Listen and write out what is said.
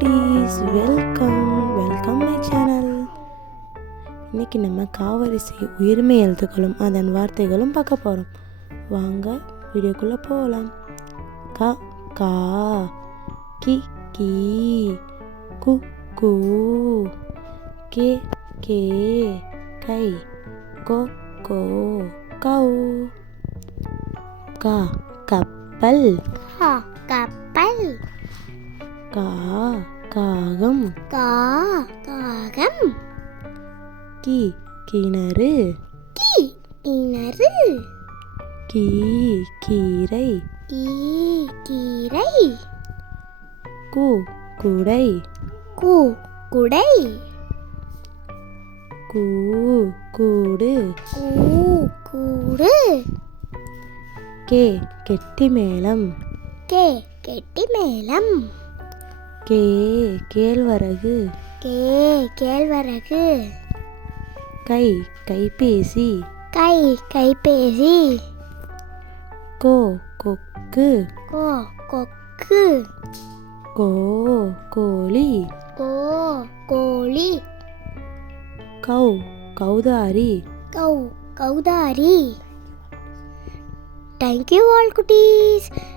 குட்டீஸ் welcome welcome my channel இன்னைக்கு நம்ம காவரிசை உயிர்மை எழுத்துக்களும் அதன் வார்த்தைகளும் பார்க்க போகிறோம் வாங்க வீடியோக்குள்ளே போகலாம் கா கா கி கி கு கு கே கே கை கோ கோ கௌ. கா கப்பல். கா கப்பல் கா காகம். கா காகம். கி கிணறு. கி கிணறு. கீ கீரை. கீ கீரை. கு குடை. கு குடை. கூ கூடு. கூ கூடு. கே கெட்டி மேளம் கே கெட்டி மேளம் கே கேழ்வரகு. கே கேழ்வரகு. கை கைபேசி. கை கைபேசி. கோ கொக்கு. கோ கொக்கு. கோ கோழி. கோ கோழி. கௌ கௌதாரி. கௌ கௌதாரி. தேங்க்யூ ஆல் குட்டீஸ்.